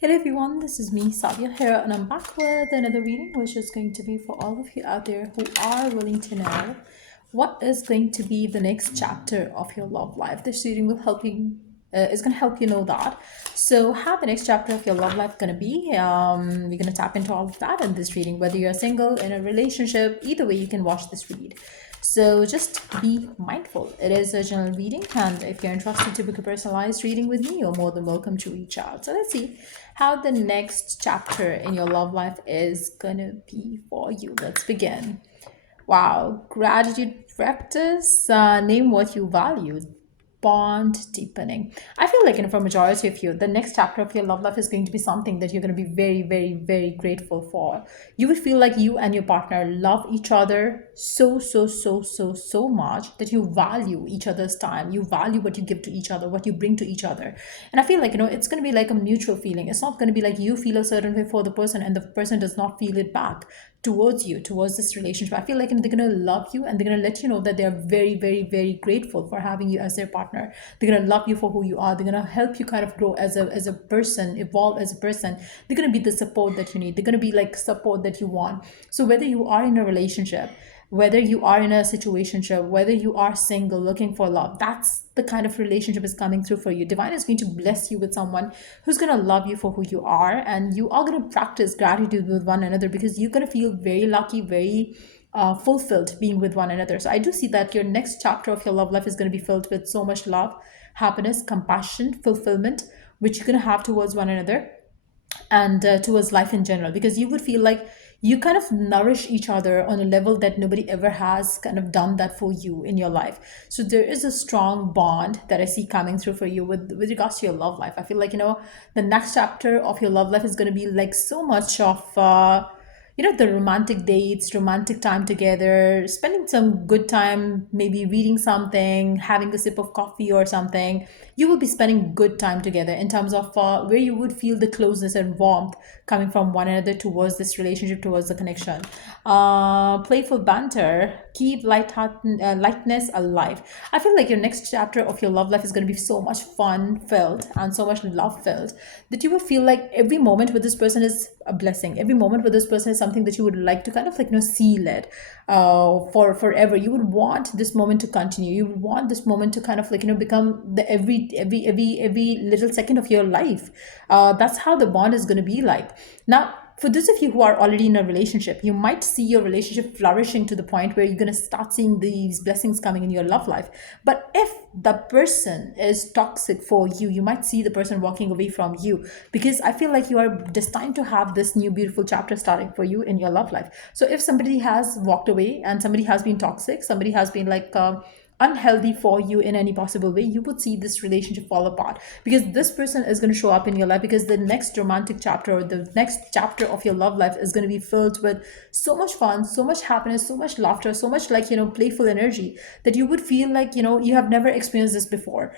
Hey everyone, this is me, Sadia here, and I'm back with another reading, which is going to be for all of you out there who are willing to know what is going to be the next chapter of your love life. This reading will help you, is going to help you know that. So, how the next chapter of your love life going to be? We're going to tap into all of that in this reading. Whether you're single, in a relationship, either way, you can watch this read. So just be mindful. It is a general reading, and if you're interested to book a personalized reading with me, you're more than welcome to reach out. So let's see how the next chapter in your love life is gonna be for you. Let's begin. Wow, gratitude practice. Name what you value. Bond deepening. I feel like, for majority of you, the next chapter of your love life is going to be something that you're going to be very, very, very grateful for. You would feel like you and your partner love each other so much that you value each other's time. You value what you give to each other, what you bring to each other. And I feel like, it's going to be like a mutual feeling. It's not going to be like you feel a certain way for the person and the person does not feel it back towards you, towards this relationship. I feel like, they're going to love you, and they're going to let you know that they're very, very, very grateful for having you as their partner. They're going to love you for who you are. They're going to help you kind of grow as a person, evolve as a person. They're going to be the support that you need. They're going to be like support that you want. So whether you are in a relationship, whether you are in a situationship, whether you are single looking for love, that's the kind of relationship is coming through for you. Divine is going to bless you with someone who's going to love you for who you are, and you are going to practice gratitude with one another because you're going to feel very lucky, very fulfilled being with one another. So I do see that your next chapter of your love life is going to be filled with so much love, happiness, compassion, fulfillment, which you're going to have towards one another and towards life in general, because you would feel like you kind of nourish each other on a level that nobody ever has kind of done that for you in your life. So there is a strong bond that I see coming through for you with regards to your love life. I feel like, the next chapter of your love life is going to be like so much of the romantic dates, romantic time together, spending some good time, maybe reading something, having a sip of coffee or something. You will be spending good time together in terms of where you would feel the closeness and warmth coming from one another towards this relationship, towards the connection. Playful banter, keep lightness alive. I feel like your next chapter of your love life is going to be so much fun filled and so much love filled that you will feel like every moment with this person is a blessing. Every moment with this person is something that you would like to kind of like seal it for forever. You would want this moment to continue. You would want this moment to kind of like become the every little second of your life. That's how the bond is going to be like. Now, for those of you who are already in a relationship, you might see your relationship flourishing to the point where you're going to start seeing these blessings coming in your love life. But if the person is toxic for you, you might see the person walking away from you, because I feel like you are destined to have this new beautiful chapter starting for you in your love life. So if somebody has walked away and somebody has been toxic, somebody has been like unhealthy for you in any possible way, you would see this relationship fall apart, because this person is going to show up in your life, because the next romantic chapter or the next chapter of your love life is going to be filled with so much fun, so much happiness, so much laughter, so much like playful energy that you would feel like you have never experienced this before.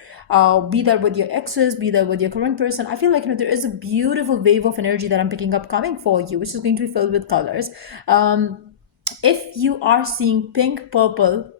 Be that with your exes, be that with your current person. I feel like there is a beautiful wave of energy that I'm picking up coming for you, which is going to be filled with colors. If you are seeing pink, purple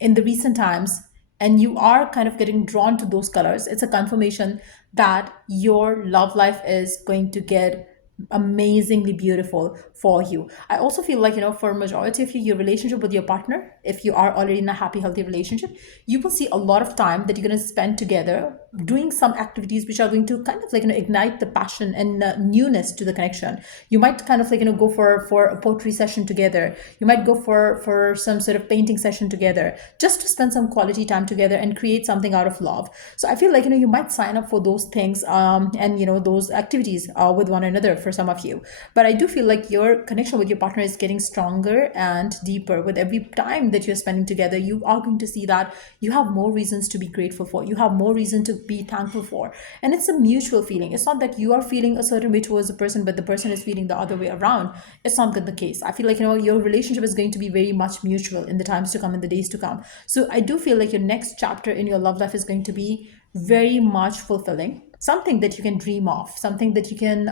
in the recent times and you are kind of getting drawn to those colors, it's a confirmation that your love life is going to get amazingly beautiful for you. I also feel like, for majority of you, your relationship with your partner, if you are already in a happy, healthy relationship, you will see a lot of time that you're going to spend together doing some activities which are going to kind of like ignite the passion and newness to the connection. You might kind of like go for a poetry session together. You might go for some sort of painting session together, just to spend some quality time together and create something out of love. So I feel like you might sign up for those things, and those activities with one another for some of you. But I do feel like your connection with your partner is getting stronger and deeper with every time that you're spending together. You are going to see that you have more reasons to be grateful for, you have more reason to be thankful for, and it's a mutual feeling. It's not that you are feeling a certain way towards the person but the person is feeling the other way around. It's not the case. I feel like your relationship is going to be very much mutual in the times to come, in the days to come. So I do feel like your next chapter in your love life is going to be very much fulfilling, something that you can dream of, something that you can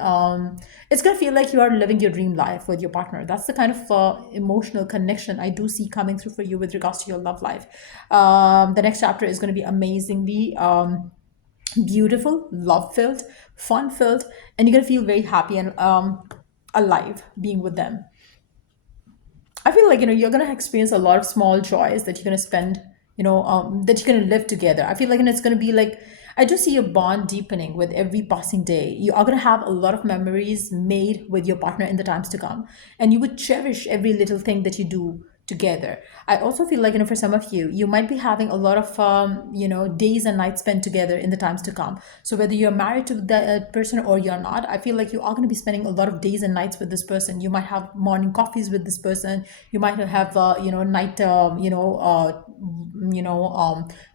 it's going to feel like you are living your dream life with your partner. That's the kind of emotional connection I do see coming through for you with regards to your love life. The next chapter is going to be amazingly beautiful, love filled, fun filled, and you're gonna feel very happy and alive being with them. I feel like you're gonna experience a lot of small joys that you're gonna spend, that you're gonna live together. I feel like it's gonna be like I just see your bond deepening with every passing day. You are gonna have a lot of memories made with your partner in the times to come, and you would cherish every little thing that you do together. I also feel like for some of you, you might be having a lot of days and nights spent together in the times to come. So whether you're married to that person or you're not, I feel like you are going to be spending a lot of days and nights with this person. You might have morning coffees with this person. You might have night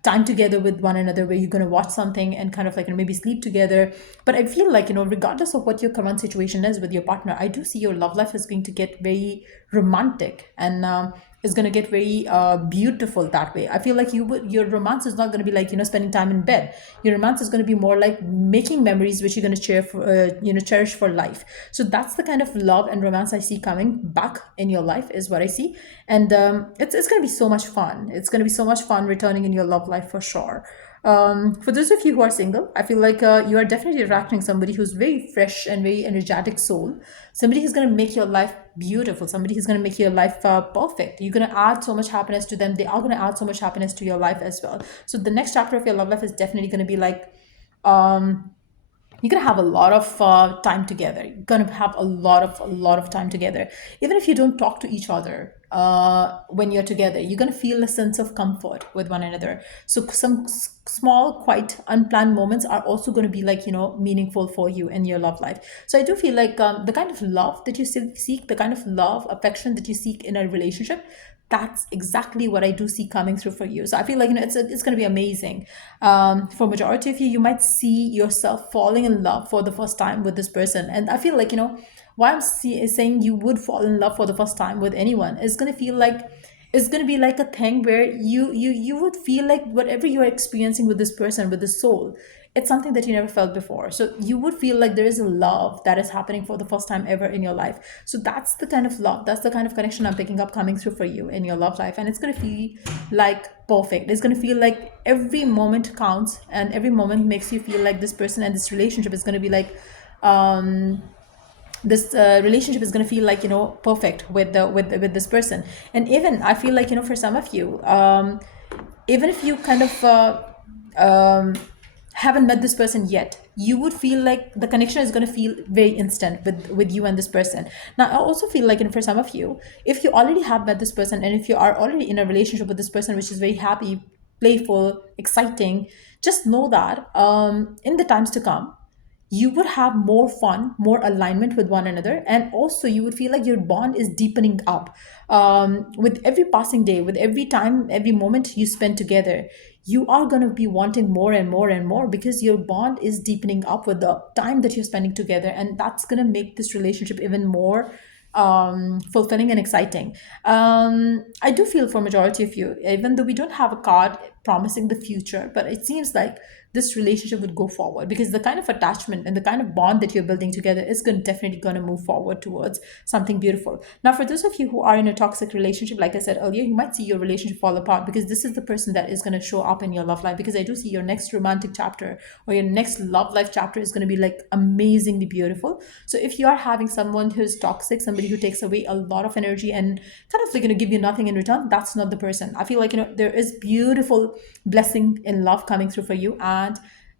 time together with one another where you're going to watch something and kind of like maybe sleep together. But I feel like regardless of what your current situation is with your partner, I do see your love life is going to get very romantic and is going to get very beautiful that way. I feel like your romance is not going to be like spending time in bed. Your romance is going to be more like making memories which you're going to cherish for life. So that's the kind of love and romance I see coming back in your life is what I see. And it's going to be so much fun. It's going to be so much fun returning in your love life for sure. For those of you who are single, I feel like you are definitely attracting somebody who's very fresh and very energetic soul. Somebody who's going to make your life beautiful. Somebody who's going to make your life perfect. You're going to add so much happiness to them. They are going to add so much happiness to your life as well. So the next chapter of your love life is definitely going to be like you're gonna have a lot of time together. You're gonna have a lot of time together. Even if you don't talk to each other when you're together, you're gonna feel a sense of comfort with one another. So some small, quite unplanned moments are also going to be like meaningful for you in your love life. So I do feel like the kind of love that you seek, the kind of love, affection that you seek in a relationship, that's exactly what I do see coming through for you. So I feel like it's going to be amazing. For majority of you, you might see yourself falling in love for the first time with this person, and I feel like why saying you would fall in love for the first time with anyone is going to feel like it's going to be like a thing where you would feel like whatever you're experiencing with this person, with this soul, it's something that you never felt before. So you would feel like there is a love that is happening for the first time ever in your life. So that's the kind of love, that's the kind of connection I'm picking up coming through for you in your love life. And it's going to feel like perfect. It's going to feel like every moment counts and every moment makes you feel like this person and this relationship is going to be like this relationship is going to feel like perfect with this person. And even I feel like for some of you, even if you kind of um, haven't met this person yet, you would feel like the connection is going to feel very instant with you and this person. Now I also feel like for some of you, if you already have met this person and if you are already in a relationship with this person which is very happy, playful, exciting, just know that in the times to come you would have more fun, more alignment with one another, and also you would feel like your bond is deepening up with every passing day, with every time, every moment you spend together. You are going to be wanting more and more and more because your bond is deepening up with the time that you're spending together, and that's going to make this relationship even more fulfilling and exciting. I do feel for majority of you, even though we don't have a card promising the future, but it seems like this relationship would go forward because the kind of attachment and the kind of bond that you're building together is definitely going to move forward towards something beautiful. Now, for those of you who are in a toxic relationship, like I said earlier, you might see your relationship fall apart because this is the person that is going to show up in your love life. Because I do see your next romantic chapter or your next love life chapter is going to be like amazingly beautiful. So if you are having someone who's toxic, somebody who takes away a lot of energy and kind of like give you nothing in return, that's not the person. I feel like there is beautiful blessing in love coming through for you. And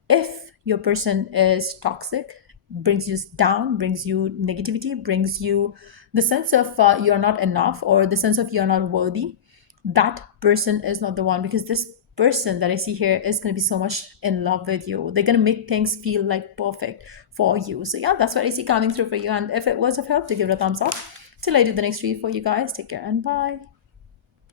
if your person is toxic, brings you down, brings you negativity, brings you the sense of you're not enough or the sense of you're not worthy, that person is not the one, because this person that I see here is going to be so much in love with you. They're going to make things feel like perfect for you. So yeah, that's what I see coming through for you. And if it was of help, to give it a thumbs up. Till I do the next read for you guys, take care and bye.